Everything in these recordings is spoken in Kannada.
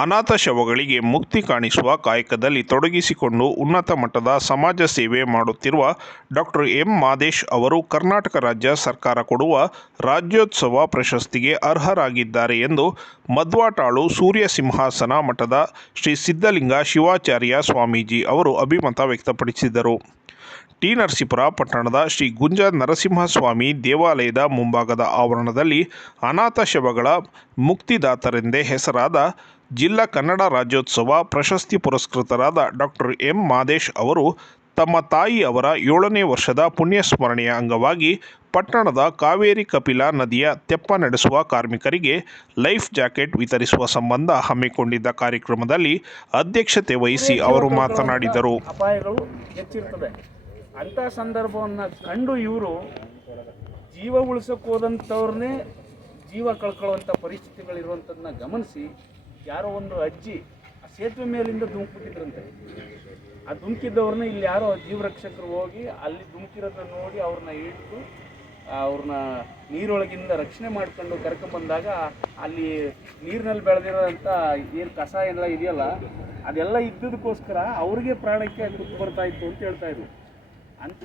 ಅನಾಥ ಶವಗಳಿಗೆ ಮುಕ್ತಿ ಕಾಣಿಸುವ ಕಾಯಕದಲ್ಲಿ ತೊಡಗಿಸಿಕೊಂಡು ಉನ್ನತ ಮಟ್ಟದ ಸಮಾಜ ಸೇವೆ ಮಾಡುತ್ತಿರುವ ಡಾಕ್ಟರ್ ಎಂ ಮಾದೇಶ್ ಅವರು ಕರ್ನಾಟಕ ರಾಜ್ಯ ಸರ್ಕಾರ ಕೊಡುವ ರಾಜ್ಯೋತ್ಸವ ಪ್ರಶಸ್ತಿಗೆ ಅರ್ಹರಾಗಿದ್ದಾರೆ ಎಂದು ಮಧ್ವಾಟಾಳು ಸೂರ್ಯ ಸಿಂಹಾಸನ ಮಠದ ಶ್ರೀ ಸಿದ್ಧಲಿಂಗ ಶಿವಾಚಾರ್ಯ ಸ್ವಾಮೀಜಿ ಅವರು ಅಭಿಮತ ವ್ಯಕ್ತಪಡಿಸಿದರು. ಟಿ ನರಸೀಪುರ ಪಟ್ಟಣದ ಶ್ರೀ ಗುಂಜ ನರಸಿಂಹಸ್ವಾಮಿ ದೇವಾಲಯದ ಮುಂಭಾಗದ ಆವರಣದಲ್ಲಿ ಅನಾಥ ಶವಗಳ ಮುಕ್ತಿದಾತರೆಂದೇ ಹೆಸರಾದ ಜಿಲ್ಲಾ ಕನ್ನಡ ರಾಜ್ಯೋತ್ಸವ ಪ್ರಶಸ್ತಿ ಪುರಸ್ಕೃತರಾದ ಡಾಕ್ಟರ್ ಎಂ ಮಾದೇಶ್ ಅವರು ತಮ್ಮ ತಾಯಿ ಅವರ ಏಳನೇ ವರ್ಷದ ಪುಣ್ಯಸ್ಮರಣೆಯ ಅಂಗವಾಗಿ ಪಟ್ಟಣದ ಕಾವೇರಿ ಕಪಿಲಾ ನದಿಯ ತೆಪ್ಪ ನಡೆಸುವ ಕಾರ್ಮಿಕರಿಗೆ ಲೈಫ್ ಜಾಕೆಟ್ ವಿತರಿಸುವ ಸಂಬಂಧ ಹಮ್ಮಿಕೊಂಡಿದ್ದ ಕಾರ್ಯಕ್ರಮದಲ್ಲಿ ಅಧ್ಯಕ್ಷತೆ ವಹಿಸಿ ಅವರು ಮಾತನಾಡಿದರು. ಅಪಾಯಗಳು ಅಂಥ ಸಂದರ್ಭವನ್ನು ಕಂಡು ಇವರು ಜೀವ ಉಳಿಸಕ್ಕೆ ಹೋದಂಥವ್ರನ್ನೇ ಜೀವ ಕಳ್ಕೊಳ್ಳುವಂಥ ಪರಿಸ್ಥಿತಿಗಳಿರುವಂಥದ್ದನ್ನ ಗಮನಿಸಿ ಯಾರೋ ಒಂದು ಅಜ್ಜಿ ಆ ಸೇತುವೆ ಮೇಲಿಂದ ಧುಮುಕ್ಬಿಟ್ಟಿದ್ರಂತೆ ಆ ಧುಮುಕಿದ್ದವ್ರನ್ನ ಇಲ್ಲಿ ಯಾರೋ ಜೀವರಕ್ಷಕರು ಹೋಗಿ ಅಲ್ಲಿ ಧುಮುಕಿರೋದನ್ನ ನೋಡಿ ಅವ್ರನ್ನ ಇಟ್ಟು ಅವ್ರನ್ನ ನೀರೊಳಗಿಂದ ರಕ್ಷಣೆ ಮಾಡ್ಕೊಂಡು ಕರ್ಕೊಂಬಂದಾಗ ಅಲ್ಲಿ ನೀರಿನಲ್ಲಿ ಬೆಳೆದಿರೋಂಥ ಏನು ಕಸ ಎಲ್ಲ ಇದೆಯಲ್ಲ, ಅದೆಲ್ಲ ಇದ್ದದಕ್ಕೋಸ್ಕರ ಅವ್ರಿಗೆ ಪ್ರಾಣಕ್ಕೆ ದುಃಖ ಬರ್ತಾ ಇತ್ತು ಅಂತ ಹೇಳ್ತಾ ಇದ್ರು. ಅಂಥ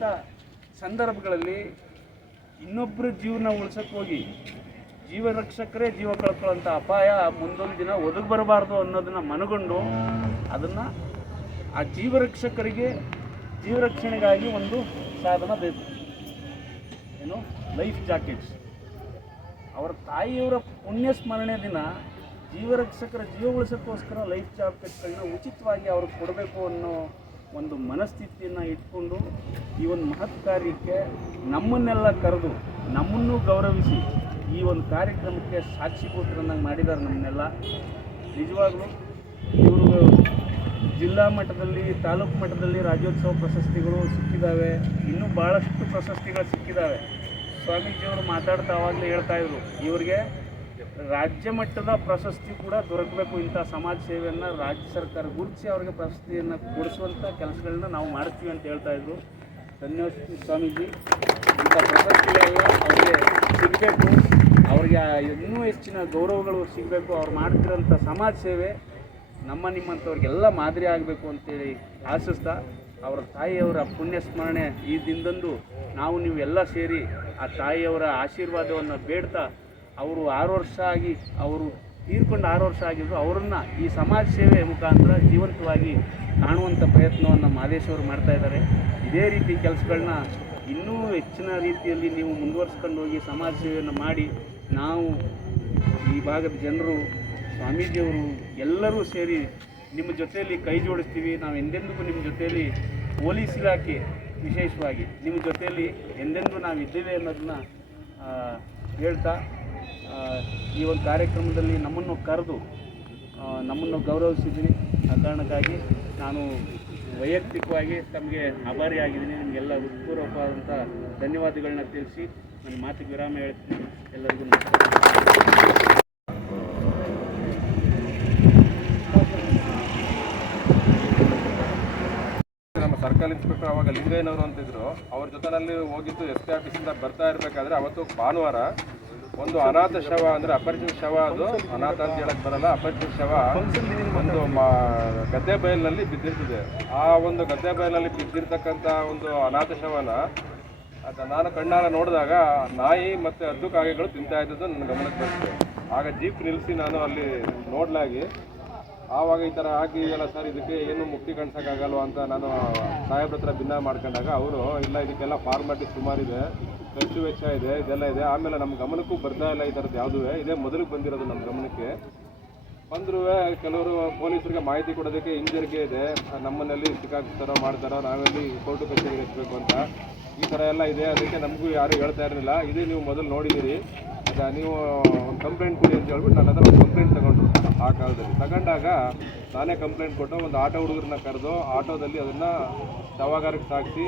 ಸಂದರ್ಭಗಳಲ್ಲಿ ಇನ್ನೊಬ್ಬರ ಜೀವನ ಉಳಿಸಕ್ಕೆ ಹೋಗಿ ಜೀವ ರಕ್ಷಕರೇ ಜೀವ ಕಳ್ಕೊಳ್ಳೋಂಥ ಅಪಾಯ ಮುಂದೊಂದು ದಿನ ಒದಗಿ ಬರಬಾರ್ದು ಅನ್ನೋದನ್ನ ಮನಗೊಂಡು ಅದನ್ನು ಆ ಜೀವ ರಕ್ಷಕರಿಗೆ ಜೀವ ರಕ್ಷಣೆಗಾಗಿ ಒಂದು ಸಾಧನ ಬೇಕು. ಏನು? Life jackets. ಅವರ ತಾಯಿಯವರ ಪುಣ್ಯ ಸ್ಮರಣೆ ದಿನ ಜೀವ ರಕ್ಷಕರ ಜೀವ ಉಳಿಸೋಕ್ಕೋಸ್ಕರ ಲೈಫ್ ಜಾಕೆಟ್ಗಳನ್ನ ಉಚಿತವಾಗಿ ಅವ್ರಿಗೆ ಕೊಡಬೇಕು ಅನ್ನೋ ಒಂದು ಮನಸ್ಥಿತಿಯನ್ನು ಇಟ್ಕೊಂಡು ಈ ಒಂದು ಮಹತ್ ಕಾರ್ಯಕ್ಕೆ ನಮ್ಮನ್ನೆಲ್ಲ ಕರೆದು ನಮ್ಮನ್ನು ಗೌರವಿಸಿ ಈ ಒಂದು ಕಾರ್ಯಕ್ರಮಕ್ಕೆ ಸಾಕ್ಷಿಭೂತರನ್ನಾಗಿ ಮಾಡಿದ್ದಾರೆ ನಮ್ಮನ್ನೆಲ್ಲ. ನಿಜವಾಗ್ಲೂ ಇವರು ಜಿಲ್ಲಾ ಮಟ್ಟದಲ್ಲಿ, ತಾಲೂಕು ಮಟ್ಟದಲ್ಲಿ ರಾಜ್ಯೋತ್ಸವ ಪ್ರಶಸ್ತಿಗಳು ಸಿಕ್ಕಿದ್ದಾವೆ ಇನ್ನೂ ಭಾಳಷ್ಟು ಪ್ರಶಸ್ತಿಗಳು ಸಿಕ್ಕಿದ್ದಾವೆ ಸ್ವಾಮೀಜಿಯವರು ಮಾತಾಡ್ತಾ ಆವಾಗಲೇ ಹೇಳ್ತಾ ಇದ್ರು, ಇವರಿಗೆ ರಾಜ್ಯ ಮಟ್ಟದ ಪ್ರಶಸ್ತಿ ಕೂಡ ದೊರಕಬೇಕು ಇಂಥ ಸಮಾಜ ಸೇವೆಯನ್ನು ರಾಜ್ಯ ಸರ್ಕಾರ ಗುರುತಿಸಿ ಅವರಿಗೆ ಪ್ರಶಸ್ತಿಯನ್ನು ಕೊಡಿಸುವಂಥ ಕೆಲಸಗಳನ್ನ ನಾವು ಮಾಡ್ತೀವಿ ಅಂತ ಹೇಳ್ತಾ ಇದ್ರು. ಧನ್ಯವಾದ ಸ್ವಾಮೀಜಿ. ಇಂಥ ಪ್ರಶಸ್ತಿಗಳೆಲ್ಲ ಅವರಿಗೆ ಸಿಗಬೇಕು. ಅವರಿಗೆ ಇನ್ನೂ ಹೆಚ್ಚಿನ ಗೌರವಗಳು ಸಿಗಬೇಕು. ಅವ್ರು ಮಾಡ್ತಿರೋಂಥ ಸಮಾಜ ಸೇವೆ ನಮ್ಮ ನಿಮ್ಮಂಥವ್ರಿಗೆಲ್ಲ ಮಾದರಿ ಆಗಬೇಕು ಅಂತೇಳಿ ಆಶಿಸ್ತಾ. ಅವರ ತಾಯಿಯವರ ಪುಣ್ಯ ಸ್ಮರಣೆ ಈ ದಿನದಂದು ನಾವು ನೀವು ಎಲ್ಲ ಸೇರಿ ಆ ತಾಯಿಯವರ ಆಶೀರ್ವಾದವನ್ನು ಬೇಡ್ತಾ ಅವರು ಆರು ವರ್ಷ ಆಗಿ ಅವರು ತೀರ್ಕೊಂಡು ಆರು ವರ್ಷ ಆಗಿದ್ರು. ಅವರನ್ನು ಈ ಸಮಾಜ ಸೇವೆ ಮುಖಾಂತರ ಜೀವಂತವಾಗಿ ಕಾಣುವಂಥ ಪ್ರಯತ್ನವನ್ನು ಮಾದೇಶವರು ಮಾಡ್ತಾ ಇದ್ದಾರೆ. ಇದೇ ರೀತಿ ಕೆಲಸಗಳನ್ನ ಇನ್ನೂ ಹೆಚ್ಚಿನ ರೀತಿಯಲ್ಲಿ ನೀವು ಮುಂದುವರ್ಸ್ಕೊಂಡು ಹೋಗಿ ಸಮಾಜ ಸೇವೆಯನ್ನು ಮಾಡಿ ನಾವು ಈ ಭಾಗದ ಜನರು, ಸ್ವಾಮೀಜಿಯವರು ಎಲ್ಲರೂ ಸೇರಿ ನಿಮ್ಮ ಜೊತೆಯಲ್ಲಿ ಕೈ ಜೋಡಿಸ್ತೀವಿ. ನಾವು ಎಂದೆಂದಿಗೂ ನಿಮ್ಮ ಜೊತೆಯಲ್ಲಿ ಪೊಲೀಸ್ ಇಲಾಖೆ ವಿಶೇಷವಾಗಿ ನಿಮ್ಮ ಜೊತೆಯಲ್ಲಿ ಎಂದೆಂದೂ ನಾವು ಇದ್ದೇವೆ ಅನ್ನೋದನ್ನ ಹೇಳ್ತಾ ಈ ಒಂದು ಕಾರ್ಯಕ್ರಮದಲ್ಲಿ ನಮ್ಮನ್ನು ಕರೆದು ನಮ್ಮನ್ನು ಗೌರವಿಸಿದ್ದೀನಿ. ಆ ಕಾರಣಕ್ಕಾಗಿ ನಾನು ವೈಯಕ್ತಿಕವಾಗಿ ತಮಗೆ ಆಭಾರಿಯಾಗಿದ್ದೀನಿ. ನಿಮಗೆಲ್ಲ ಉತ್ಪೂರ್ವಕವಾದಂಥ ಧನ್ಯವಾದಗಳನ್ನ ತಿಳಿಸಿ. ನನ್ನ ಮಾತಿಗೆ ವಿರಾಮ ಹೇಳ್ತೀನಿ. ಎಲ್ಲರಿಗೂ ನಮಸ್ಕಾರ. ಸರ್ಕಲ್ ಇನ್ಸ್ಪೆಕ್ಟರ್ ಅವಾಗ ಲಿಂಗಯ್ಯನವರು ಅಂತಿದ್ರು. ಅವ್ರ ಜೊತೆನಲ್ಲಿ ಹೋಗಿದ್ದು ಎಸ್ ಪಿ ಆಫೀಸಿಂದ ಬರ್ತಾ ಇರಬೇಕಾದ್ರೆ ಅವತ್ತು ಭಾನುವಾರ ಒಂದು ಅನಾಥ ಶವ ಅಂದರೆ ಅಪರಿಚಿತ ಶವ ಅದು. ಅನಾಥ ಅಂತ ಹೇಳಕ್ಕೆ ಬರಲ್ಲ, ಅಪರಿಚಿತ ಶವ ಒಂದು ಗದ್ದೆ ಬಯಲಿನಲ್ಲಿ ಬಿದ್ದಿರ್ತದೆ. ಆ ಒಂದು ಗದ್ದೆ ಬಯಲಿನಲ್ಲಿ ಬಿದ್ದಿರ್ತಕ್ಕಂಥ ಒಂದು ಅನಾಥ ಶವನ ಅದ ನಾನು ಕಣ್ಣಾರ ನೋಡಿದಾಗ ನಾಯಿ ಮತ್ತೆ ಹದ್ದು ಕಾಗೆಗಳು ತಿಂತಾ ಇದ್ದದ್ದು ನನ್ನ ಗಮನಕ್ಕೆ ಬರ್ತದೆ ಆಗ ಜೀಪ್ ನಿಲ್ಲಿಸಿ ನಾನು ಅಲ್ಲಿ ನೋಡ್ಲಾಗಿ, ಆವಾಗ ಈ ಥರ ಹಾಕಿ ಎಲ್ಲ ಸರ್, ಇದಕ್ಕೆ ಏನು ಮುಕ್ತಿ ಕಾಣಿಸೋಕ್ಕಾಗಲ್ವ? ಅಂತ ನಾನು ಸಾಹೇಬ್ರ ಹತ್ರ ಭಿನ್ನ ಮಾಡ್ಕೊಂಡಾಗ ಅವರು, ಇಲ್ಲ, ಇದಕ್ಕೆಲ್ಲ ಫಾರ್ಮಾಲಿಟಿ ಸುಮಾರಿದೆ ಖರ್ಚು ವೆಚ್ಚ ಇದೆ, ಇದೆಲ್ಲ ಇದೆ. ಆಮೇಲೆ ನಮ್ಮ ಗಮನಕ್ಕೂ ಬರ್ತಾ ಇಲ್ಲ ಈ ಥರದ್ದು ಯಾವುದೂ. ಇದೇ ಮೊದಲಿಗೆ ಬಂದಿರೋದು ನಮ್ಮ ಗಮನಕ್ಕೆ. ಬಂದರೂ ಕೆಲವರು ಪೊಲೀಸರಿಗೆ ಮಾಹಿತಿ ಕೊಡೋದಕ್ಕೆ ಹಿಂಜರಿಕೆ ಇದೆ. ನಮ್ಮನ್ನಲ್ಲಿ ಸಿಕ್ಕಾಕ್ತಾರೋ ಮಾಡ್ತಾರೋ. ನಾವೆಲ್ಲಿ ಕೋರ್ಟು ಕಚೇರಿಗೆ ಇರಬೇಕು ಅಂತ. ಈ ಥರ ಎಲ್ಲ ಇದೆ. ಅದಕ್ಕೆ ನಮಗೂ ಯಾರು ಹೇಳ್ತಾ ಇರಲಿಲ್ಲ. ಇದೇ ನೀವು ಮೊದಲು ನೋಡಿದ್ದೀರಿ. ಈಗ ನೀವು ಒಂದು ಕಂಪ್ಲೇಂಟ್ ಕೊಡಿ ಅಂತ ಹೇಳ್ಬಿಟ್ಟು ನಾನು ಅದರ ಕಂಪ್ಲೇಂಟ್ ತಗೊಂಡ್ರು ಆ ಕಾಲದಲ್ಲಿ. ತಗೊಂಡಾಗ ನಾನೇ ಕಂಪ್ಲೇಂಟ್ ಕೊಟ್ಟು ಒಂದು ಆಟೋ ಹುಡುಗರನ್ನ ಕರೆದು ಆಟೋದಲ್ಲಿ ಅದನ್ನು ಶವಾಗಾರಕ್ಕೆ ಸಾಗಿಸಿ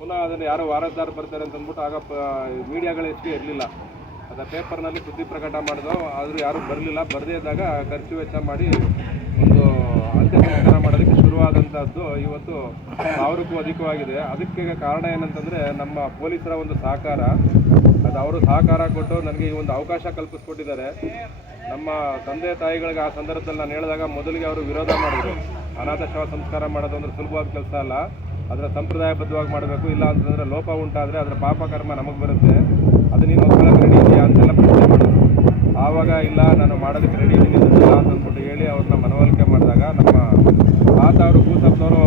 ಪುನಃ ಅದನ್ನು ಯಾರೋ ವಾರದಾರ ಬರ್ತಾರೆ ಅಂತ ಅಂದ್ಬಿಟ್ಟು ಆಗ ಮೀಡಿಯಾಗಳು ಹೆಚ್ಚಿಗೆ ಇರಲಿಲ್ಲ. ಅದು ಪೇಪರ್ನಲ್ಲಿ ಸುದ್ದಿ ಪ್ರಕಟ ಮಾಡಿದ್ರು. ಆದರೂ ಯಾರೂ ಬರಲಿಲ್ಲ. ಬರದೇ ಇದ್ದಾಗ ಖರ್ಚು ವೆಚ್ಚ ಮಾಡಿ ಒಂದು ಅಂತ್ಯ ಸಂಸ್ಕಾರ ಮಾಡೋದಕ್ಕೆ ಶುರುವಾದಂಥದ್ದು ಇವತ್ತು ಸಾವಿರಕ್ಕೂ ಅಧಿಕವಾಗಿದೆ. ಅದಕ್ಕೆ ಕಾರಣ ಏನಂತಂದರೆ, ನಮ್ಮ ಪೊಲೀಸರ ಒಂದು ಸಹಕಾರ. ಅದು ಅವರು ಸಹಕಾರ ಕೊಟ್ಟು ನನಗೆ ಈ ಒಂದು ಅವಕಾಶ ಕಲ್ಪಿಸ್ಕೊಟ್ಟಿದ್ದಾರೆ. ನಮ್ಮ ತಂದೆ ತಾಯಿಗಳಿಗೆ ಆ ಸಂದರ್ಭದಲ್ಲಿ ನಾನು ಹೇಳಿದಾಗ ಮೊದಲಿಗೆ ಅವರು ವಿರೋಧ ಮಾಡಿದ್ರು. ಅನಾಥ ಶವ ಸಂಸ್ಕಾರ ಮಾಡೋದು ಸುಲಭವಾದ ಕೆಲಸ ಅಲ್ಲ. ಅದರ ಸಂಪ್ರದಾಯಬದ್ಧವಾಗಿ ಮಾಡಬೇಕು. ಇಲ್ಲ ಅಂತಂದ್ರೆ ಲೋಪ ಉಂಟಾದರೆ ಅದರ ಪಾಪ ಕರ್ಮ ನಮಗೆ ಬರುತ್ತೆ. ಅದು ನೀನು ಒಪ್ಕೊಳ್ಳೋಕೆ ರೆಡಿ ಇದೆಯಾ ಅಂತೆಲ್ಲ ಪ್ರಶ್ನೆ ಮಾಡಿದ್ರು ಆವಾಗ, ಇಲ್ಲ, ನಾನು ಮಾಡೋದಕ್ಕೆ ರೆಡಿ ಇದ್ದೀನಿ ದುಡ್ಡಿಲ್ಲ ಅಂತ ಅಂದ್ಬಿಟ್ಟು ಹೇಳಿ ಅವ್ರನ್ನ ಮನವೊಲಿಕೆ ಮಾಡಿದಾಗ ನಮ್ಮ ತಾತ ಅವರು ಕೂಸಪ್ಪನವರು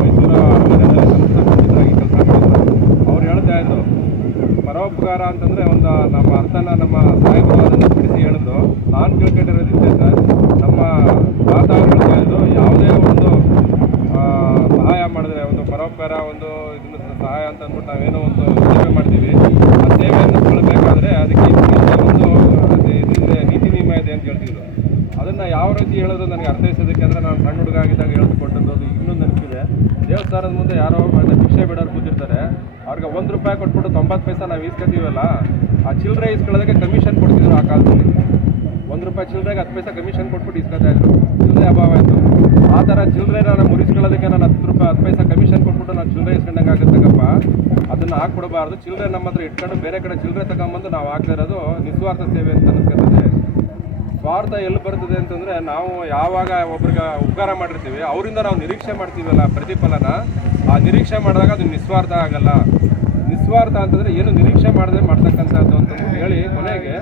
ಮೈಸೂರು ಸಂಸ್ಥಾಪಕರಾಗಿ ಕೆಲಸ ಮಾಡಿದ್ರು. ಅವ್ರು ಹೇಳ್ತಾ ಇದ್ರು ಪರೋಪಕಾರ ಅಂತಂದರೆ ಒಂದು ನಮ್ಮ ಅರ್ಥನ ನಮ್ಮ ಸಾಹೇಬರು ಅದನ್ನು ಬಿಡಿಸಿ ಹೇಳಿದ್ರು. ನಾನು ತಿಳ್ಕೊಂಡಿರೋದಿದ್ದೆ ಸರ್, ನಮ್ಮ ತಾತ ಅವ್ರು ಹೇಳ್ತಾ ಇದ್ರು, ಯಾವುದೇ ಒಂದು ಸಹಾಯ ಮಾಡಿದ್ರೆ, ಒಂದು ಪರೋಪಕಾರ ಒಂದು ಇದನ್ನ ಸಹಾಯ ಅಂತ ಅಂದ್ಬಿಟ್ಟು ನಾವೇನೋ ಒಂದು ಸೇವೆ ಮಾಡ್ತೀವಿ. ಆ ಸೇವೆಯನ್ನು ಕೊಡಬೇಕಾದ್ರೆ ಅದಕ್ಕೆ ಇಂತಿಂಥ ಒಂದು ಅದು ಇದಿದೆ ನೀತಿ ನಿಯಮ ಇದೆ ಅಂತ ಹೇಳ್ತಿದ್ರು ಅದನ್ನ ಯಾವ ರೀತಿ ಹೇಳೋದು ನನಗೆ ಅರ್ಥೈಸೋದಕ್ಕೆ ಅಂದ್ರೆ ನಾನು ಸಣ್ಣ ಹುಡುಗ ಆಗಿದ್ದಾಗ ಹೇಳ್ಕೊಟ್ಟದ್ದು ಅದು ಇನ್ನೂ ನೆನಪಿದೆ ಮುಂದೆ ಯಾರೋ ಭಿಕ್ಷೆ ಬಿಡೋರು ಕೂತಿರ್ತಾರೆ. ಅವ್ರಿಗೆ ಒಂದು ರೂಪಾಯಿ ಕೊಟ್ಬಿಟ್ಟು ತೊಂಬತ್ತು ಪೈಸೆ ನಾವು ಈಸ್ಕೊತೀವಲ್ಲ, ಆ ಚಿಲ್ಲರೆ ಇಸ್ಕೊಳ್ಳೋದಕ್ಕೆ ಕಮಿಷನ್ ಕೊಡ್ತಿದ್ರು ಆ ಕಾಲದಲ್ಲಿ. ಒಂದು ರೂಪಾಯಿ ಚಿಲ್ಲರೆಗೆ ಹತ್ತು ಪೈಸೆ ಕಮಿಷನ್ ಕೊಟ್ಬಿಟ್ಟು ಇಸ್ಕೊತಾ ಇದ್ರು. ಚಿಲ್ಲರೆ ಅಭಾವ ಆಯಿತು. ಆ ಥರ ಚಿಲ್ಲರೆ ನಾನು ಮುರಿಸ್ಕೊಳ್ಳೋದಕ್ಕೆ ನಾನು ಹತ್ತು ರೂಪಾಯಿ, ಹತ್ತು ಪೈಸಾ ಕಮಿಷನ್ ಕೊಟ್ಬಿಟ್ಟು ನಾನು ಚಿಲ್ಲರೆ ಇಸ್ಕೊಂಡಂಗೆ ಆಗುತ್ತಕ್ಕಪ್ಪ ಅದನ್ನು ಹಾಕ್ಬಿಡಬಾರ್ದು. ಚಿಲ್ಲರೆ ನಮ್ಮ ಹತ್ರ ಇಟ್ಕೊಂಡು ಬೇರೆ ಕಡೆ ಚಿಲ್ಲರೆ ತಗೊಂಬಂದು ನಾವು ಹಾಕ್ತಿರೋದು ನಿಸ್ವಾರ್ಥ ಸೇವೆ ಅಂತ ಅನ್ಸ್ಕೊತದೆ. ಸ್ವಾರ್ಥ ಎಲ್ಲಿ ಬರ್ತದೆ ಅಂತಂದರೆ ನಾವು ಯಾವಾಗ ಒಬ್ರಿಗೆ ಉಪಕಾರ ಮಾಡಿರ್ತೀವಿ, ಅವರಿಂದ ನಾವು ನಿರೀಕ್ಷೆ ಮಾಡ್ತೀವಲ್ಲ ಪ್ರತಿಫಲನ, ಆ ನಿರೀಕ್ಷೆ ಮಾಡಿದಾಗ ಅದು ನಿಸ್ವಾರ್ಥ ಆಗಲ್ಲ. ನಿಸ್ವಾರ್ಥ ಅಂತಂದರೆ ಏನು ನಿರೀಕ್ಷೆ ಮಾಡದೆ ಮಾಡ್ತಕ್ಕಂಥದ್ದು ಅಂತ ಹೇಳಿ ಕೊನೆಗೆ,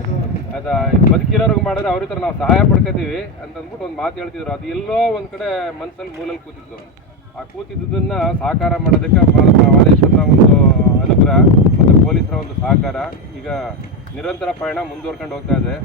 ಅದು ಬದುಕಿರೋರ್ಗೆ ಮಾಡಿದ್ರೆ ಅವ್ರ ಥರ ನಾವು ಸಹಾಯ ಪಡ್ಕೋತೀವಿ ಅಂತಂದ್ಬಿಟ್ಟು ಒಂದು ಮಾತು ಹೇಳ್ತಿದ್ರು. ಅದು ಎಲ್ಲೋ ಒಂದು ಕಡೆ ಮನಸ್ಸಲ್ಲಿ ಮೂಲಲ್ಲಿ ಕೂತಿದ್ದು ಆ ಕೂತಿದ್ದನ್ನ ಸಾಕಾರ ಮಾಡೋದಕ್ಕೆ ಮಹದೇಶ್ವರನ ಒಂದು ಅನುಗ್ರಹ, ಮತ್ತು ಪೊಲೀಸರ ಒಂದು ಸಹಕಾರ, ಈಗ ನಿರಂತರ ಪಯಣ ಮುಂದುವರ್ಕೊಂಡು ಹೋಗ್ತಾ ಇದೆ.